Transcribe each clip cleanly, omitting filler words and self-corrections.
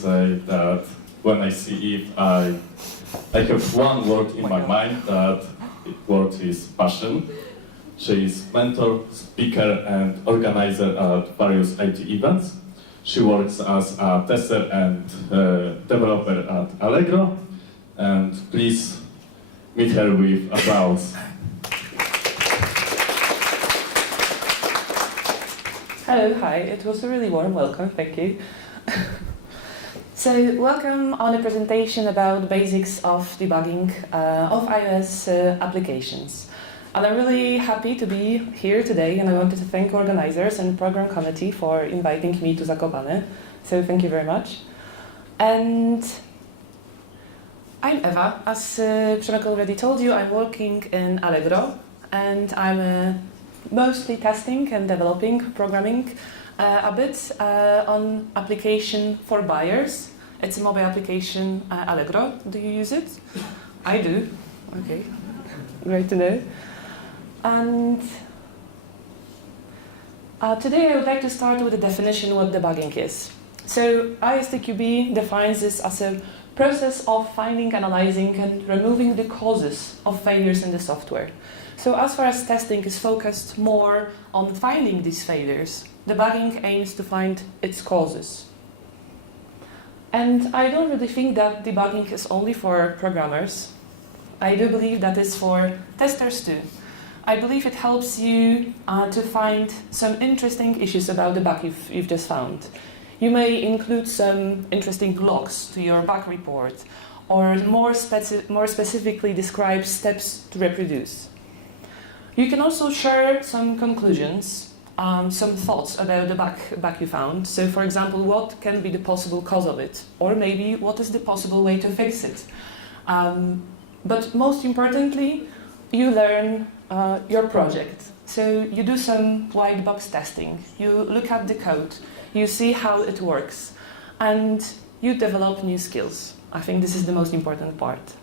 say that when I see it, I have one word in my mind. That word is passion. She is mentor, speaker, and organizer at various IT events. She works as a tester and developer at Allegro. And please meet her with applause. Hello, hi. It was a really warm welcome, thank you. So, welcome on a presentation about basics of debugging of iOS applications. And I'm really happy to be here today, and I wanted to thank organizers and program committee for inviting me to Zakopane. So thank you very much. And I'm Ewa. As Przemek already told you, I'm working in Allegro, and I'm mostly testing and developing, programming a bit on application for buyers. It's a mobile application, Allegro. Do you use it? I do. Okay, great to know. And today I would like to start with a definition of what debugging is. So ISTQB defines this as a process of finding, analyzing, and removing the causes of failures in the software. So as far as testing is focused more on finding these failures, debugging aims to find its causes. And I don't really think that debugging is only for programmers. I do believe that it's for testers too. I believe it helps you to find some interesting issues about the bug you've just found. You may include some interesting logs to your bug report, or more specifically describe steps to reproduce. You can also share some conclusions, some thoughts about the bug you found. So, for example, what can be the possible cause of it, or maybe what is the possible way to fix it. But most importantly, you learn your project. So you do some white box testing, you look at the code, you see how it works, and you develop new skills. I think this is the most important part.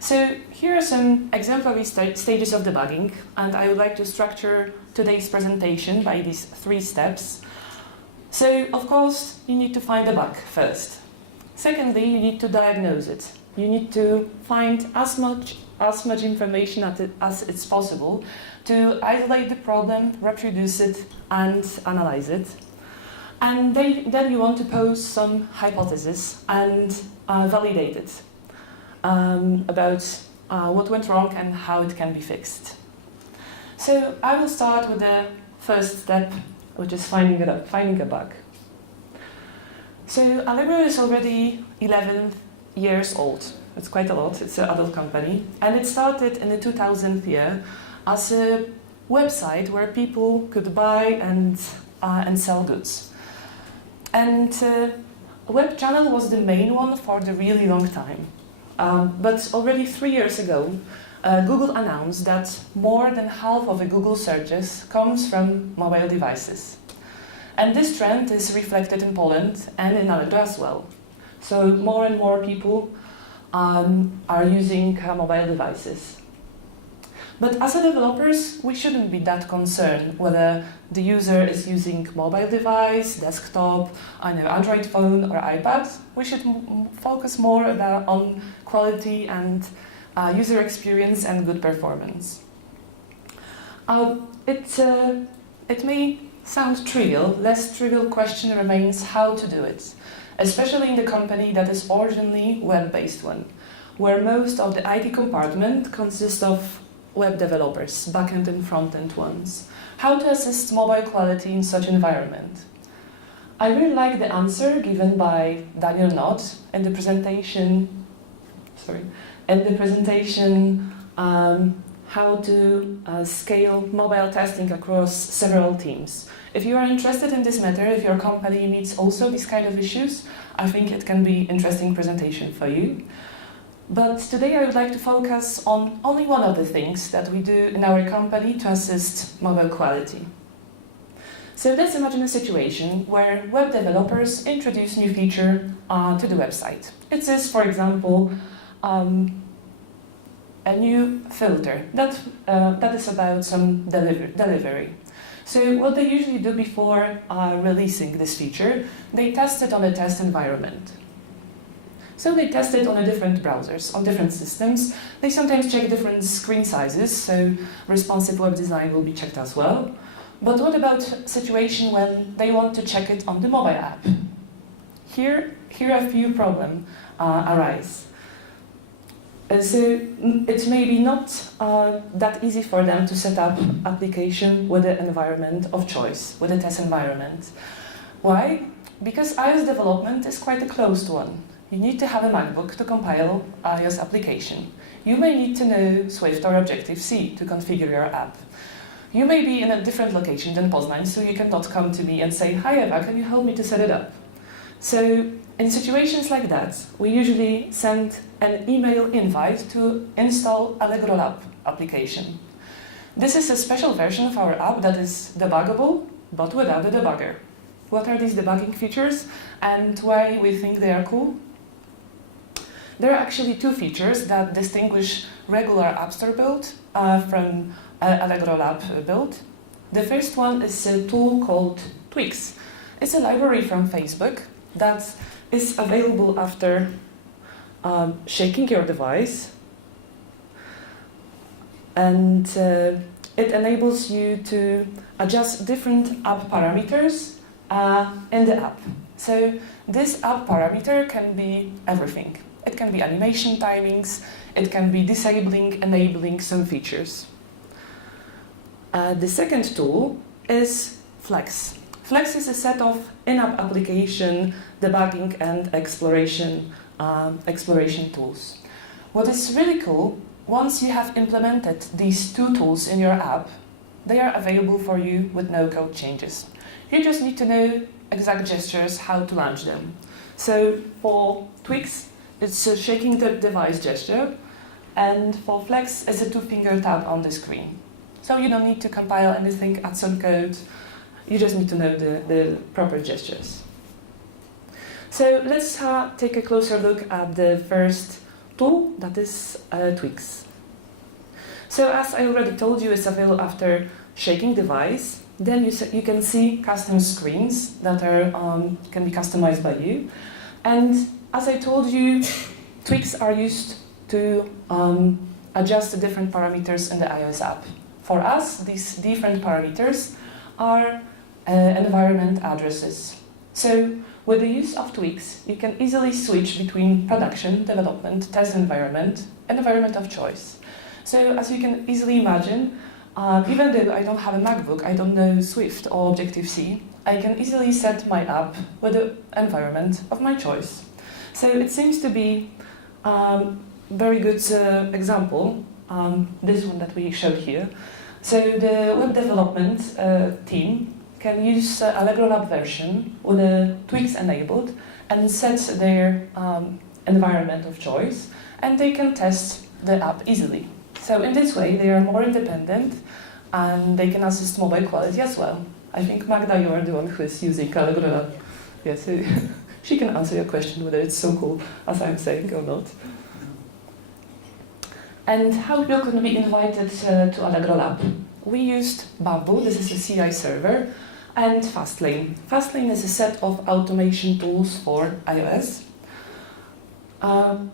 So here are some exemplary stages of debugging, and I would like to structure today's presentation by these 3 steps. So, of course, you need to find the bug first. Secondly, you need to diagnose it. You need to find as much information as it's possible to isolate the problem, reproduce it, and analyze it. And then you want to pose some hypothesis and validate it about what went wrong and how it can be fixed. So I will start with the first step, which is finding a bug. So Allegro is already 11 years old. It's quite a lot. It's an adult company. And it started in the 2000th year as a website where people could buy and sell goods. And web channel was the main one for the really long time. But already 3 years ago, Google announced that more than half of the Google searches comes from mobile devices. And this trend is reflected in Poland and in Allegro as well. So more and more people are using mobile devices. But as a developers, we shouldn't be that concerned whether the user is using mobile device, desktop, Android phone or iPad. We should focus more on quality and user experience and good performance. It may sound trivial. Less trivial question remains how to do it, especially in the company that is originally web-based one, where most of the IT compartment consists of web developers, back-end and front-end ones. How to assist mobile quality in such environment? I really like the answer given by Daniel Knott in the presentation. How to scale mobile testing across several teams. If you are interested in this matter, if your company needs also these kind of issues, I think it can be an interesting presentation for you. But today I would like to focus on only one of the things that we do in our company to assist mobile quality. So let's imagine a situation where web developers introduce new feature to the website. It says, for example, a new filter that is about some delivery. So what they usually do before releasing this feature, they test it on a test environment. So they test it on different browsers, on different systems. They sometimes check different screen sizes, so responsive web design will be checked as well. But what about a situation when they want to check it on the mobile app? Here a few problems arise. So it may be not that easy for them to set up application with the environment of choice, with a test environment. Why? Because iOS development is quite a closed one. You need to have a MacBook to compile iOS application. You may need to know Swift or Objective-C to configure your app. You may be in a different location than Poznań, so you cannot come to me and say, "Hi Ewa, can you help me to set it up?" So in situations like that, we usually send an email invite to install Allegro Lab application. This is a special version of our app that is debuggable, but without a debugger. What are these debugging features and why we think they are cool? There are actually two features that distinguish regular App Store build from Allegro Lab build. The first one is a tool called Tweaks. It's a library from Facebook that is available after shaking your device, and it enables you to adjust different app parameters in the app. So this app parameter can be everything. It can be animation timings, it can be disabling, enabling some features. The second tool is Flex. Flex is a set of in-app application, debugging, and exploration tools. What is really cool, once you have implemented these two tools in your app, they are available for you with no code changes. You just need to know exact gestures, how to launch them. So for Tweaks, it's shaking the device gesture, and for Flex, it's a two-finger tap on the screen. So you don't need to compile anything, add some code, you just need to know the proper gestures. So let's take a closer look at the first tool, that is Tweaks. So as I already told you, it's available after shaking device. Then you can see custom screens that are can be customized by you. And as I told you, tweaks are used to adjust the different parameters in the iOS app. For us, these different parameters are environment addresses. So with the use of tweaks, you can easily switch between production, development, test environment, and environment of choice. So as you can easily imagine, even though I don't have a MacBook, I don't know Swift or Objective-C, I can easily set my app with the environment of my choice. So it seems to be a very good example, this one that we showed here. So the web development team can use Allegro Lab version with the tweaks enabled and set their environment of choice, and they can test the app easily. So in this way, they are more independent and they can assist mobile quality as well. I think Magda, you are the one who is using Allegro Lab. Yes, she can answer your question whether it's so cool as I'm saying or not. And how people can be invited to Allegro Lab? We used Bamboo, this is a CI server, and Fastlane. Fastlane is a set of automation tools for iOS.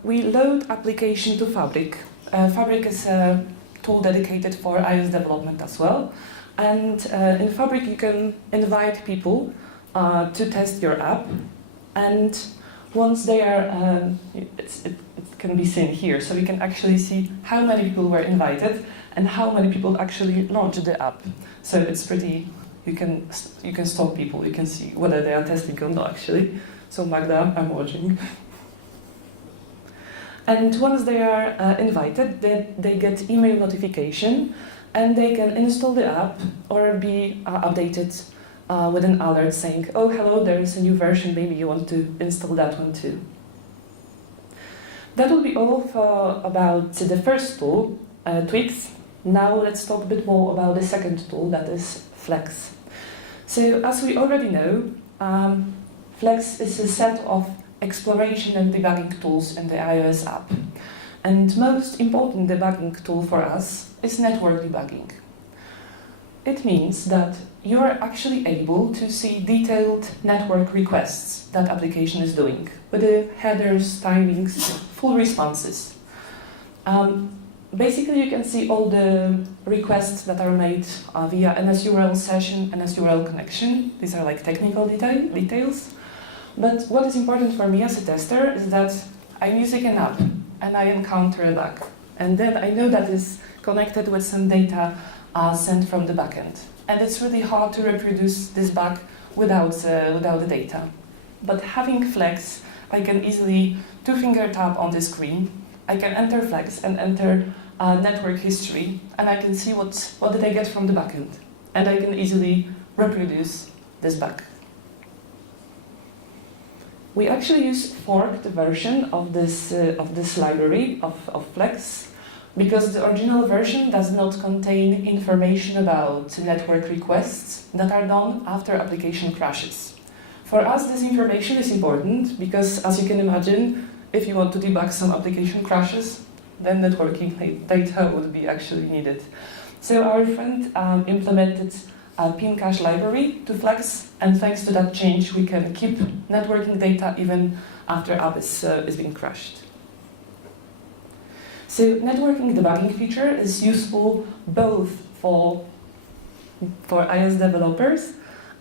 We load application to Fabric. Fabric is a tool dedicated for iOS development as well. And in Fabric you can invite people to test your app. And once they are, it can be seen here, so we can actually see how many people were invited and how many people actually launched the app. So it's pretty, you can stop people, you can see whether they are testing or not actually. So Magda, I'm watching. And once they are invited, they get email notification and they can install the app or be updated with an alert saying, oh hello, there is a new version, maybe you want to install that one too. That will be all about the first tool, Tweaks. Now let's talk a bit more about the second tool, that is Flex. So as we already know, Flex is a set of exploration and debugging tools in the iOS app. And most important debugging tool for us is network debugging. It means that you are actually able to see detailed network requests that application is doing, with the headers, timings, full responses. Basically, you can see all the requests that are made via NSURL session, NSURL connection. These are like technical details. But what is important for me as a tester is that I'm using an app and I encounter a bug. And then I know that is connected with some data sent from the backend. And it's really hard to reproduce this bug without the data. But having Flex, I can easily two-finger tap on the screen. I can enter Flex and enter network history, and I can see what did I get from the backend. And I can easily reproduce this bug. We actually use forked version of this library of Flex, because the original version does not contain information about network requests that are done after application crashes. For us, this information is important because, as you can imagine, if you want to debug some application crashes, then networking data would be actually needed. So our friend implemented a pin cache library to Flex, and thanks to that change, we can keep networking data even after app is being crashed. So networking debugging feature is useful both for iOS developers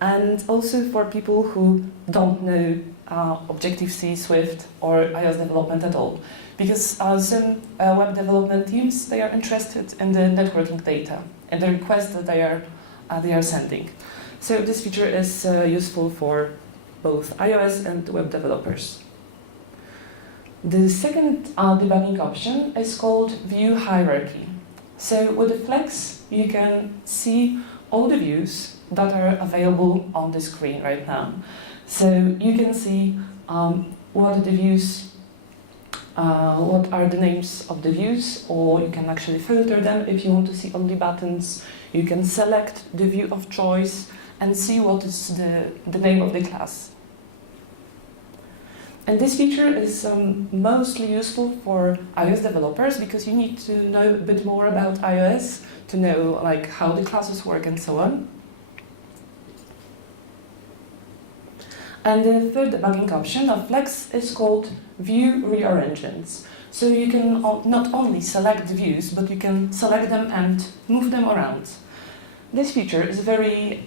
and also for people who don't know Objective-C, Swift, or iOS development at all. Because some web development teams, they are interested in the networking data and the requests that they are sending. So this feature is useful for both iOS and web developers. The second debugging option is called view hierarchy. So with the Flex, you can see all the views that are available on the screen right now. So you can see what are the names of the views, or you can actually filter them if you want to see only buttons. You can select the view of choice and see what is the name of the class. And this feature is mostly useful for iOS developers because you need to know a bit more about iOS to know like how the classes work and so on. And the third debugging option of Flex is called view rearrangements. So you can not only select the views, but you can select them and move them around. This feature is very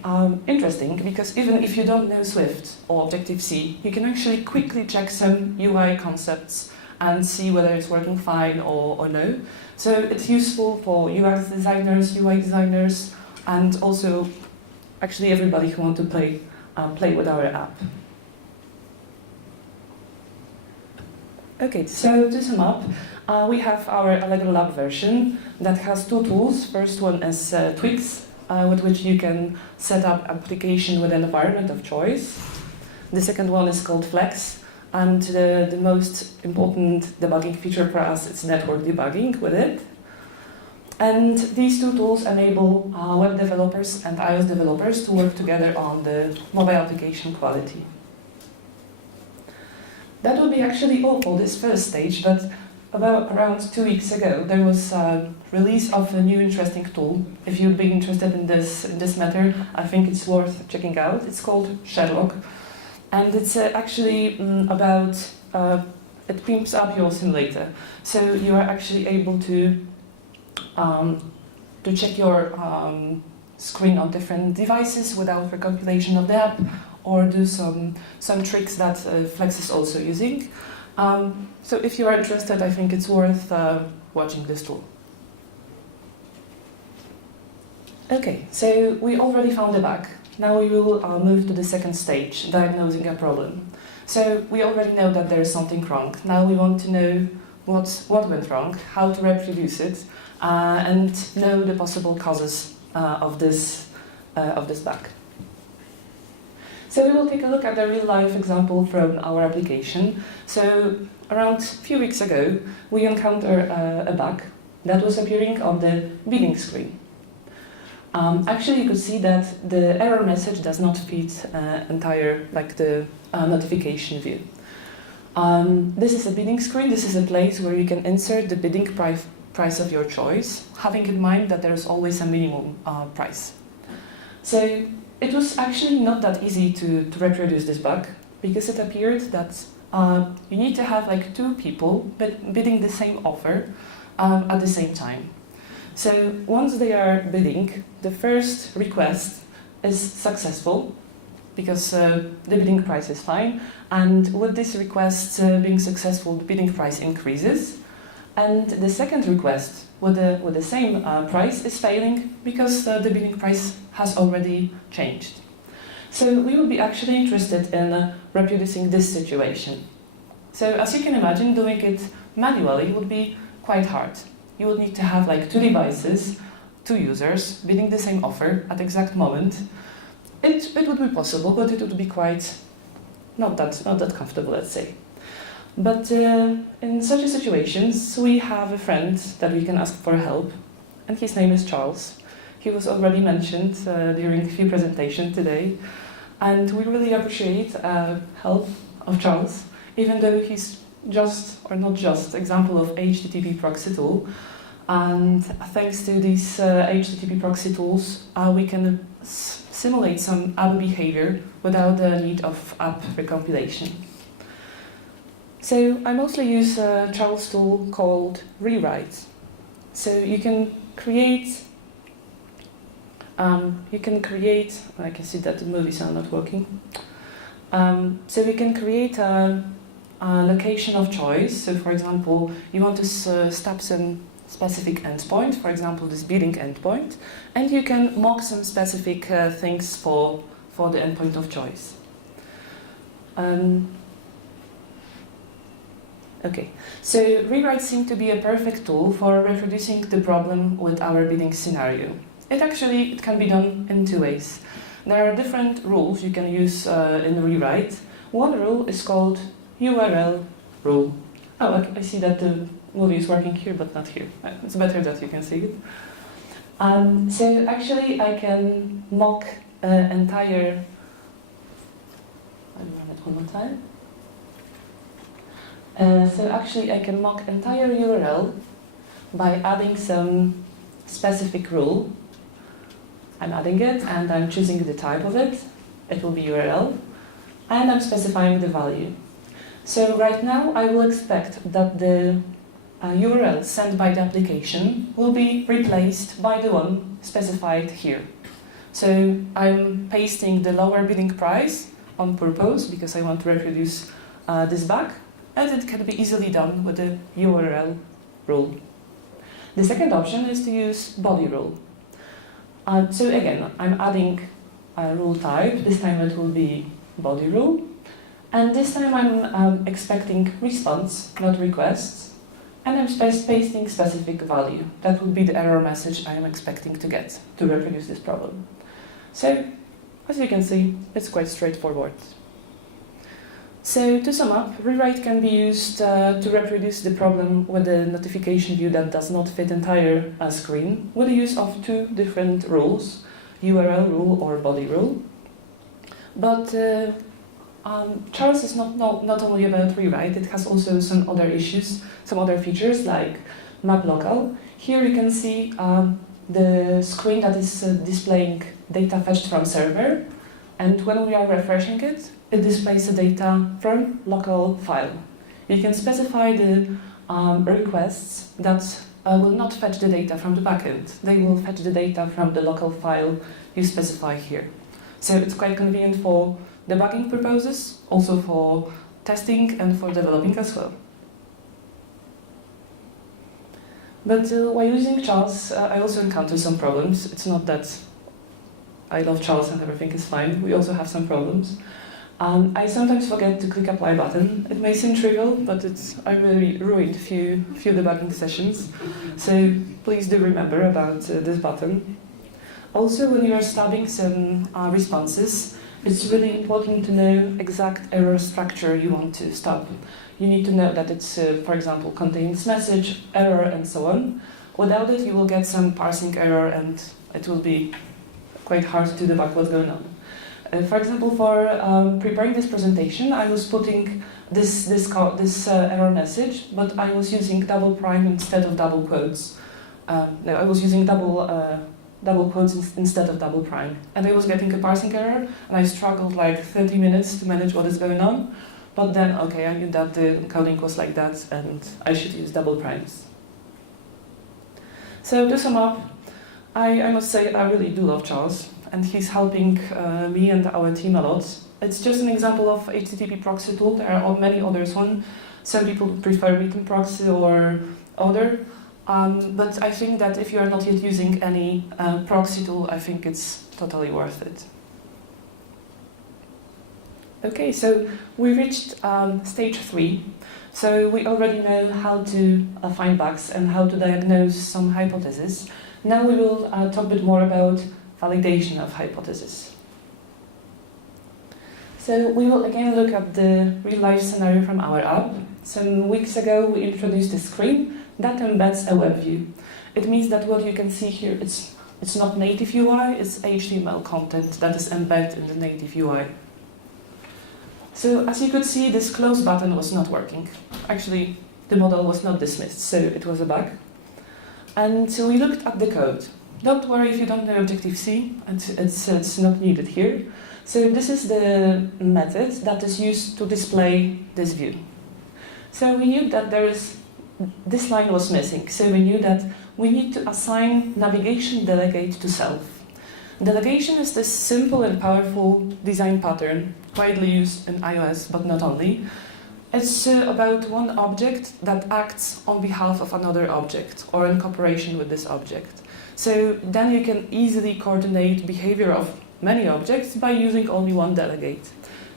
interesting because even if you don't know Swift or Objective-C, you can actually quickly check some UI concepts and see whether it's working fine or no. So it's useful for UX designers, UI designers, and also actually everybody who wants to play with our app. Okay, so to sum up, we have our Allegro Lab version that has two tools. First one is Tweaks, with which you can set up application with an environment of choice. The second one is called Flex, and the most important debugging feature for us is network debugging with it. And these two tools enable web developers and iOS developers to work together on the mobile application quality. That would be actually all for this first stage, but around 2 weeks ago there was a release of a new interesting tool. If you'd be interested in this matter, I think it's worth checking out. It's called Sherlock, and it's actually about it pimps up your simulator. So you are actually able to check your screen on different devices without recompilation of the app, or do some tricks that Flex is also using. So if you are interested, I think it's worth watching this tool. Okay, so we already found the bug. Now we will move to the second stage, diagnosing a problem. So we already know that there is something wrong. Now we want to know what went wrong, how to reproduce it, and know the possible causes of this bug. So we will take a look at a real-life example from our application. So around a few weeks ago, we encountered a bug that was appearing on the bidding screen. Actually, you could see that the error message does not fit entire, like the notification view. This is a bidding screen. This is a place where you can insert the bidding price of your choice, having in mind that there is always a minimum price. So it was actually not that easy to reproduce this bug, because it appeared that you need to have like two people bidding the same offer at the same time. So once they are bidding, the first request is successful, because the bidding price is fine, and with this request being successful, the bidding price increases, and the second request with the same price is failing, because the bidding price has already changed. So we will be actually interested in reproducing this situation. So as you can imagine, doing it manually would be quite hard. You would need to have like two devices, two users bidding the same offer at the exact moment. It would be possible, but it would be quite not that comfortable, let's say. But in such situations, we have a friend that we can ask for help, and his name is Charles. He was already mentioned during a few presentations today, and we really appreciate help of Charles, even though he's just, or not just, example of HTTP proxy tool. And thanks to these HTTP proxy tools, we can simulate some app behavior without the need of app recompilation. So I mostly use a Charles tool called Rewrite. So you can create, I can see that the movies are not working. So we can create a location of choice. So for example, you want to stop some specific endpoint, for example, this bidding endpoint, and you can mock some specific things for the endpoint of choice. Okay, so Rewrite seemed to be a perfect tool for reproducing the problem with our bidding scenario. It can be done in two ways. There are different rules you can use in Rewrite. One rule is called URL rule. Oh, I see that the movie is working here, but not here. It's better that you can see it. So actually I can mock entire... I'll run it one more time. So actually I can mock entire URL by adding some specific rule. I'm adding it and I'm choosing the type of it. It will be URL. And I'm specifying the value. So right now I will expect that the URL sent by the application will be replaced by the one specified here. So I'm pasting the lower bidding price on purpose because I want to reproduce this bug, and it can be easily done with the URL rule. The second option is to use body rule. So again, I'm adding a rule type. This time it will be body rule. And this time I'm expecting response, not requests. And I'm pasting specific value. That would be the error message I am expecting to get to reproduce this problem. So, as you can see, it's quite straightforward. So, to sum up, Rewrite can be used to reproduce the problem with a notification view that does not fit entire screen, with the use of two different rules, URL rule or body rule. But Charles is not only about Rewrite, it has also some other issues, some other features like MapLocal. Here you can see the screen that is displaying data fetched from server, and when we are refreshing it, it displays the data from local file. You can specify the requests that will not fetch the data from the backend. They will fetch the data from the local file you specify here. So it's quite convenient for debugging purposes, also for testing and for developing as well. But while using Charles, I also encounter some problems. It's not that I love Charles and everything is fine. We also have some problems. I sometimes forget to click apply button. It may seem trivial, but I really ruined a few debugging sessions. So please do remember about this button. Also, when you are studying some responses, it's really important to know exact error structure you want to stop. You need to know that it's, for example, contains message, error, and so on. Without it, you will get some parsing error, and it will be quite hard to debug what's going on. For example, for preparing this presentation, I was putting this error message, but I was using double prime instead of double quotes. No, I was using double double quotes instead of double prime. And I was getting a parsing error, and I struggled like 30 minutes to manage what is going on. But then, okay, I knew that the encoding was like that, and I should use double primes. So to sum up, I must say I really do love Charles, and he's helping me and our team a lot. It's just an example of HTTP proxy tool. There are many others. Some people prefer Meeting proxy or other. But I think that if you are not yet using any proxy tool, I think it's totally worth it. Okay, so we reached stage 3. So we already know how to find bugs and how to diagnose some hypotheses. Now we will talk a bit more about validation of hypotheses. So we will again look at the real-life scenario from our app. Some weeks ago we introduced a screen that embeds a web view. It means that what you can see here, it's not native UI, it's HTML content that is embedded in the native UI. So as you could see, this close button was not working. Actually, the model was not dismissed, so it was a bug. And so we looked at the code. Don't worry if you don't know Objective-C, it's not needed here. So this is the method that is used to display this view. So we knew that this line was missing, so we knew that we need to assign navigation delegate to self. Delegation is this simple and powerful design pattern, widely used in iOS, but not only. It's about one object that acts on behalf of another object, or in cooperation with this object. So then you can easily coordinate behavior of many objects by using only one delegate.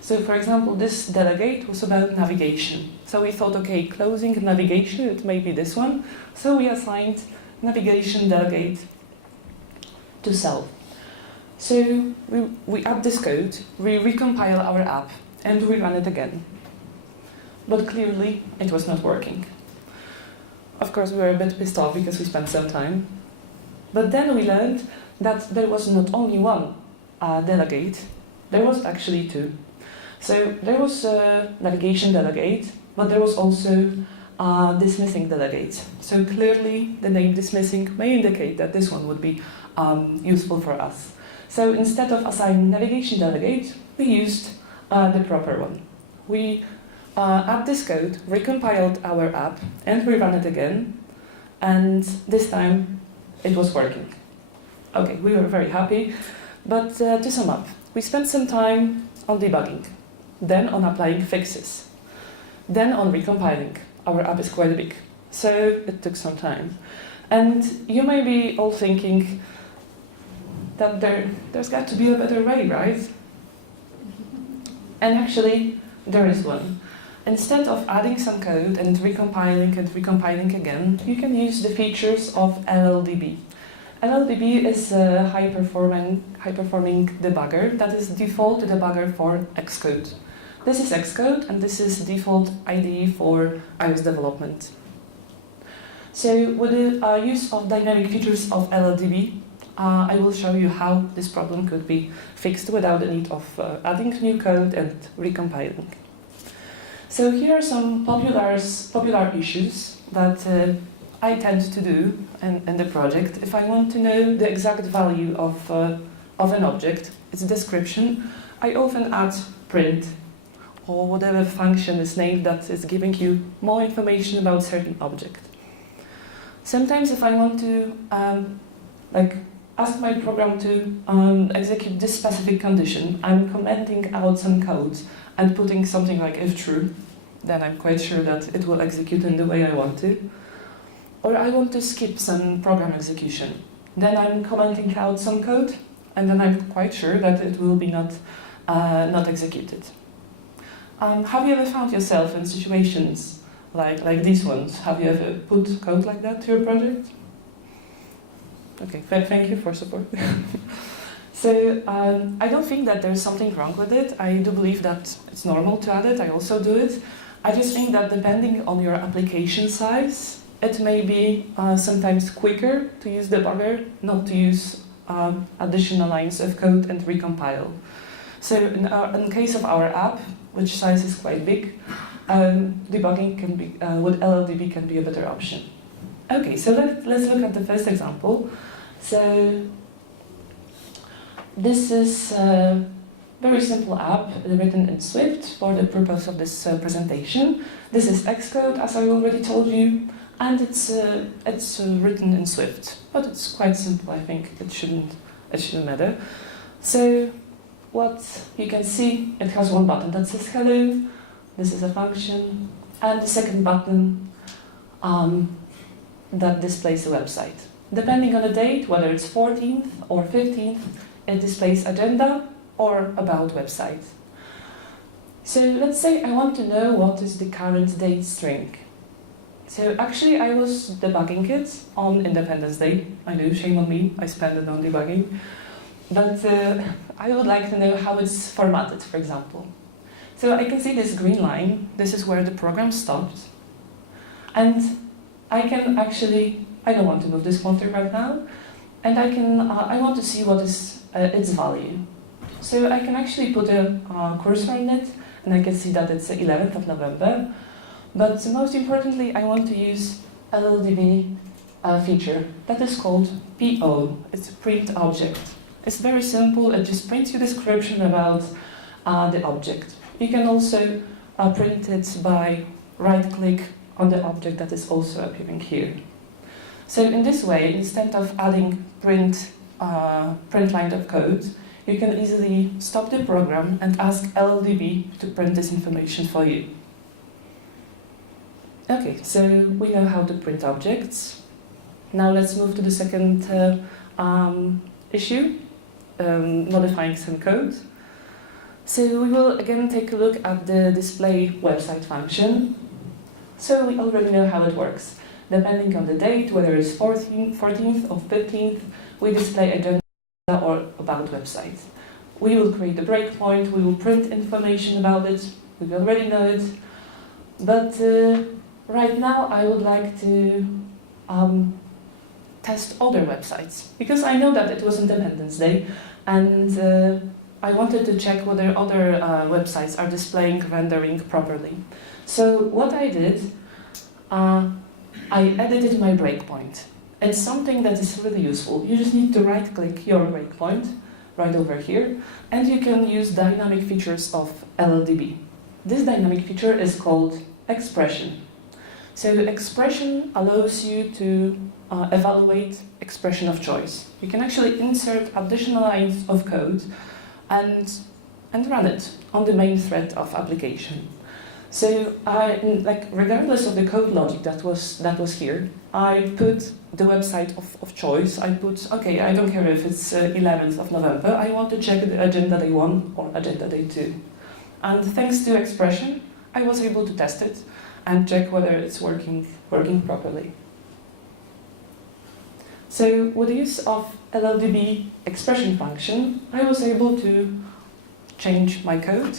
So for example, this delegate was about navigation. So we thought, okay, closing navigation, it may be this one. So we assigned navigation delegate to self. So we add this code, we recompile our app, and we run it again. But clearly, it was not working. Of course, we were a bit pissed off because we spent some time. But then we learned that there was not only one delegate, there was actually two. So there was a navigation delegate, but there was also a dismissing delegate. So clearly, the name dismissing may indicate that this one would be useful for us. So instead of assigning navigation delegate, we used the proper one. We add this code, recompiled our app, and we ran it again. And this time, it was working. Okay, we were very happy. But to sum up, we spent some time on debugging, then on applying fixes, then on recompiling. Our app is quite big, so it took some time. And you may be all thinking that there's got to be a better way, right? And actually, there is one. Instead of adding some code and recompiling again, you can use the features of LLDB. LLDB is a high-performing debugger that is default debugger for Xcode. This is Xcode, and this is default IDE for iOS development. So with the use of dynamic features of LLDB, I will show you how this problem could be fixed without the need of adding new code and recompiling. So here are some popular issues that I tend to do in the project. If I want to know the exact value of an object, its description, I often add print or whatever function is named that is giving you more information about certain object. Sometimes if I want to ask my program to execute this specific condition, I'm commenting out some code and putting something like if true, then I'm quite sure that it will execute in the way I want to. Or I want to skip some program execution. Then I'm commenting out some code, and then I'm quite sure that it will be not executed. Have you ever found yourself in situations like these ones? Have you ever put code like that to your project? Okay, thank you for support. So I don't think that there's something wrong with it. I do believe that it's normal to add it. I also do it. I just think that depending on your application size, it may be sometimes quicker to use debugger, not to use additional lines of code and recompile. So in case of our app, which size is quite big, debugging can be, with LLDB can be a better option. Okay, so let's look at the first example. So This is a very simple app written in Swift for the purpose of this presentation. This is Xcode, as I already told you, and it's written in Swift, but it's quite simple. I think it shouldn't matter. So what you can see, it has one button that says hello. This is a function, and the second button that displays a website. Depending on the date, whether it's 14th or 15th, it displays agenda or about website. So let's say I want to know what is the current date string. So actually I was debugging it on Independence Day. I know, shame on me, I spent it on debugging. But I would like to know how it's formatted, for example. So I can see this green line. This is where the program stopped. And I can actually, I don't want to move this pointer right now, and I want to see what is its value. So I can actually put a cursor on it, and I can see that it's the 11th of November. But most importantly, I want to use a LLDB feature that is called PO. It's print object. It's very simple. It just prints you a description about the object. You can also print it by right-click on the object that is also appearing here. So in this way, instead of adding print line of code, you can easily stop the program and ask LLDB to print this information for you. Okay, so we know how to print objects. Now let's move to the second issue, modifying some code. So we will again take a look at the display website function. So we already know how it works. Depending on the date, whether it's 14th or 15th, we display agenda or about website. We will create a breakpoint, we will print information about it, we already know it. But right now I would like to test other websites, because I know that it was Independence Day, and I wanted to check whether other websites are displaying rendering properly. So what I did, I edited my breakpoint. It's something that is really useful. You just need to right-click your breakpoint right over here, and you can use dynamic features of LLDB. This dynamic feature is called expression. So expression allows you to evaluate expression of choice. You can actually insert additional lines of code and run it on the main thread of application. So regardless of the code logic that was here, I put the website of choice. I put, okay, I don't care if it's 11th of November, I want to check the agenda day 1 or agenda day 2. And thanks to expression, I was able to test it and check whether it's working properly. So with the use of LLDB expression function, I was able to change my code.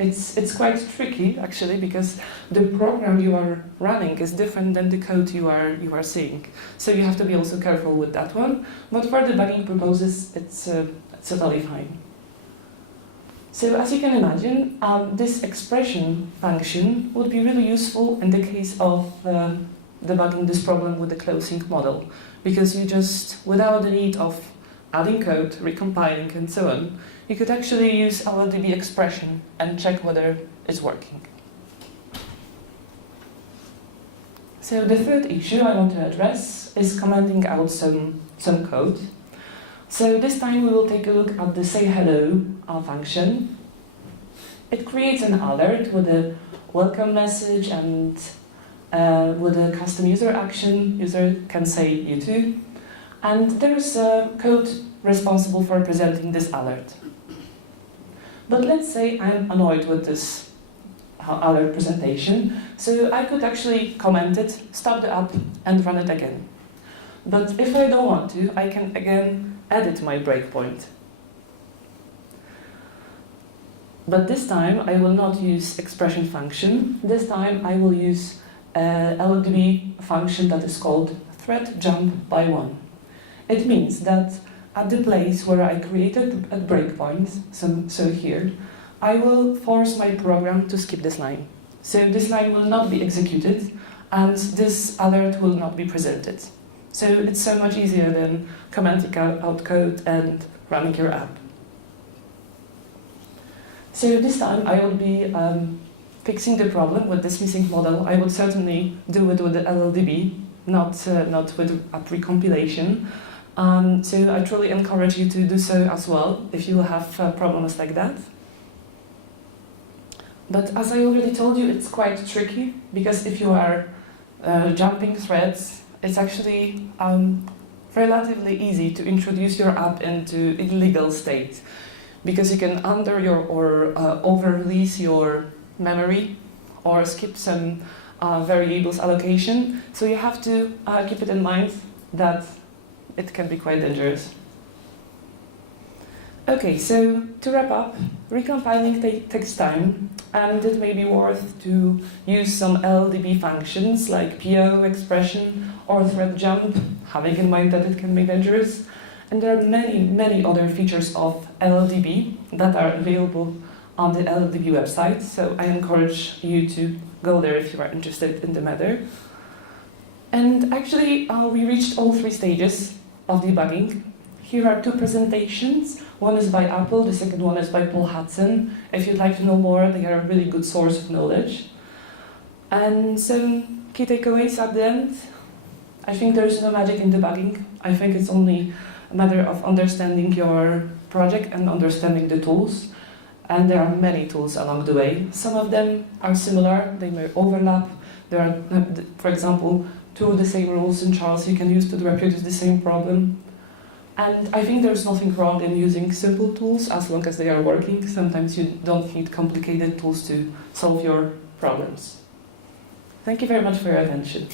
It's quite tricky actually, because the program you are running is different than the code you are seeing. So you have to be also careful with that one. But for debugging purposes, it's totally fine. So as you can imagine, this expression function would be really useful in the case of debugging this problem with the closing model, because you just, without the need of adding code, recompiling, and so on, you could actually use LLDB expression and check whether it's working. So the third issue I want to address is commenting out some code. So this time we will take a look at the say hello function. It creates an alert with a welcome message and with a custom user action. User can say you too. And there is a code responsible for presenting this alert. But let's say I'm annoyed with this alert presentation, so I could actually comment it, stop the app, and run it again. But if I don't want to, I can again edit my breakpoint. But this time I will not use expression function. This time I will use a LLDB function that is called thread jump by 1. It means that at the place where I created a breakpoint, so here, I will force my program to skip this line. So this line will not be executed, and this alert will not be presented. So it's so much easier than commenting out code and running your app. So this time I will be fixing the problem with this missing model. I would certainly do it with the LLDB, not with app recompilation. So I truly encourage you to do so as well if you have problems like that. But as I already told you, it's quite tricky because if you are jumping threads, it's actually relatively easy to introduce your app into illegal state because you can under your or over-release your memory or skip some variables allocation. So you have to keep it in mind that it can be quite dangerous. Okay, so to wrap up, recompiling takes time, and it may be worth to use some LLDB functions like PO, expression, or thread jump, having in mind that it can be dangerous. And there are many other features of LLDB that are available on the LLDB website, so I encourage you to go there if you are interested in the matter. And actually, we reached all 3 stages of debugging. Here are 2 presentations. One is by Apple, the second one is by Paul Hudson. If you'd like to know more, they are a really good source of knowledge. And some key takeaways at the end. I think there is no magic in debugging. I think it's only a matter of understanding your project and understanding the tools. And there are many tools along the way. Some of them are similar, they may overlap. There are, for example, 2 of the same rules in Charles you can use to reproduce the same problem. And I think there's nothing wrong in using simple tools as long as they are working. Sometimes you don't need complicated tools to solve your problems. Thank you very much for your attention.